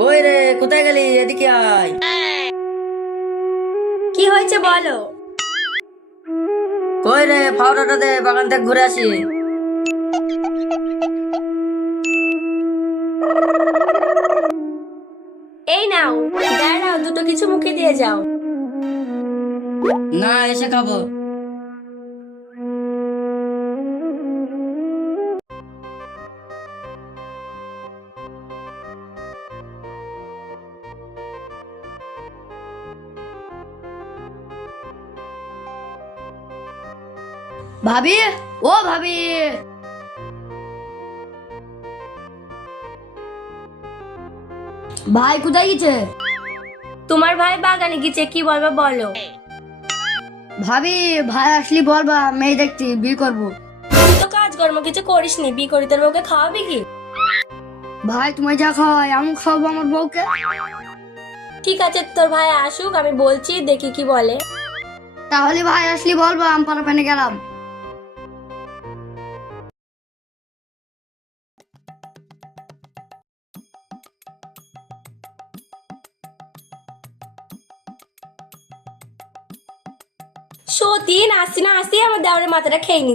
কই রে কোথায় গেলি? এদিকে আয়। কি হয়েছে বলো? কই রে ফাউডারটা দে বাগান থেকে ঘুরে আসি। এই নাও দাঁড়াও দুটো কিছু মুখে দিয়ে যাও। না এসে খাব। ভাবি? ও ভাবি। ভাই কোথায় গেছে? তোমার ভাই বাগানে গেছে কি বলবে বলো। ভাবি ভাই আসলি বলবা মেয়ে দেখছি বিয়ে করব। তুই তো কাজকর্ম কিছু করিস নি বিয়ে করি তোর বউকে খাওয়াবি কি? ভাই তোমায় যা খাওয়াই আমি খাওয়াবো আমার বউকে। ঠিক আছে তোর ভাই আসুক আমি বলছি দেখি কি বলে। তাহলে ভাই আসলি বলবা আমি পাড়া পেনে গেলাম। সত্যি না আসি না আসি আমার দেওয়ারের মাথাটা খেয়ে নি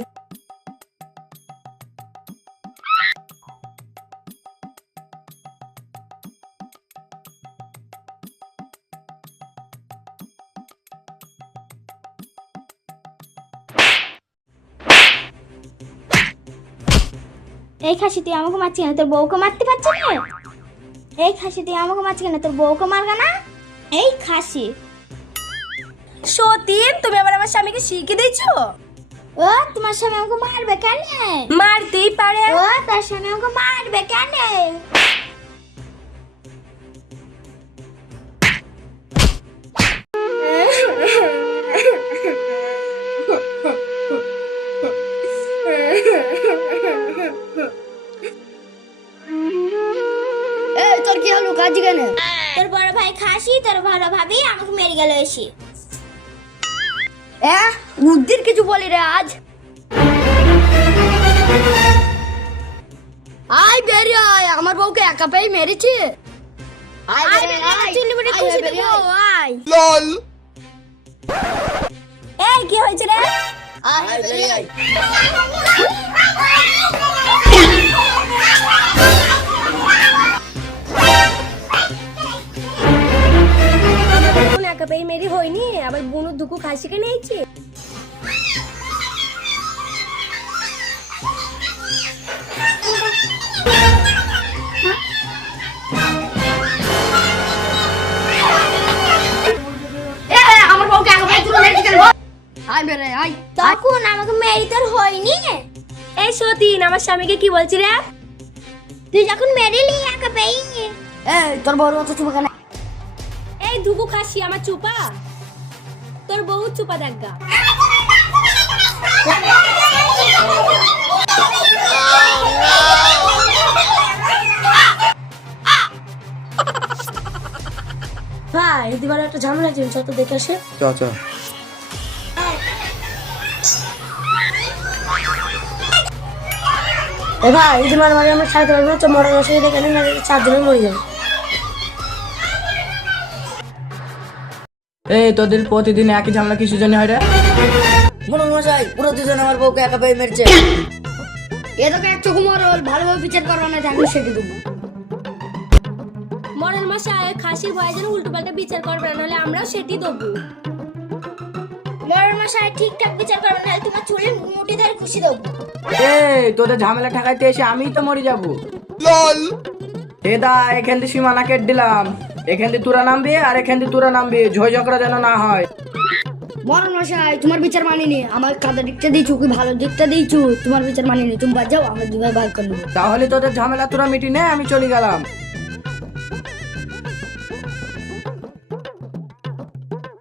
এই খাসি তুই আমাকে মারছি কেন? তোর বউকে মারতে পারছি না এই খাসি তুই আমাকে মারছি কেন? তোর বউকে মারবে না? এই খাসি। সতীন তুমি আবার আমার স্বামীকে শিখিয়ে দিয়েছ? ও তোমার স্বামী আমাকে মারবে কেন? মারতেই পারে। ও তার স্বামী আমাকে মারবে কেন? তোর কি হলো? কাজ কেন? তোর বড় ভাই খাসি তোর বড় ভাবি আমাকে মেরে গেল এসে। এ উদ্দির কিছু বলি রে আজ। আয় বেরিয়ে আয় আমার বউকে একা পেয়ে মেরেছি। আয় আয় বেরিয়ে বেরিয়ে আয়, চুল্লি বুড়ি খুশি দেবো আয়। আয়। এই কি হয়েছে রে? আয় বেরিয়ে আয়। মেরি হয়নি আবার বুনু দুকু খাসিকে নিয়েছি? আয় আয়। তখন আমাকে মেরে তোর হয়নি? এই সতীন আমার স্বামীকে কি বলছি রে তুই যখন মেরেলি একা পেয়ে এই তোর বড় অত চুপ এই খাসি আমার চুপা? তোর বউ চুপা দেখা ভাই দিবার একটা ঝামেলা আছে চল দেখে আসে। চ চ। এ ভাই যদি মারামারি আমরা খাইতে পারব তো দেখে নিন চারজনে মরে যাবে। এই তোদের প্রতিদিন একই ঝামেলা কিসের জন্য হয় রে? মনে মশাই পুরো দুজন আমার বউকে একা পেয়ে মেরেছে। এ তোকে এক চোখ মরল ভালোভাবে বিচার করব না থাকলে সেটি দেবো মরার মশাই খাসির ভয় যেন উল্টো পাল্টা বিচার করবে না নাহলে আমরাও সেটি দেবো। মরণ মশাই ঠিকঠাক বিচার করবে না তোমার চুলে মুটি ধরে খুশি দেবো। এই তোদের ঝামেলা ঠেকাইতে এসে আমিই তো মরে যাব। এ দা এখান থেকে সীমানা কেট দিলাম। এখান দিয়ে তোরা নামবি আর এখান দিয়ে তোরা নামবি। ঝয় ঝগড়া যেন না হয়। মরণ মশাই তোমার বিচার মানিনি আমার কাদা দিকটা দিয়েছ কি ভালো দিকটা দিয়েছ। তোমার বিচার মানিনি তুমি বাদ যাও আমরা দুবার বার করে তাহলে তোদের ঝামেলা তোরা মিটি নে আমি চলে গেলাম।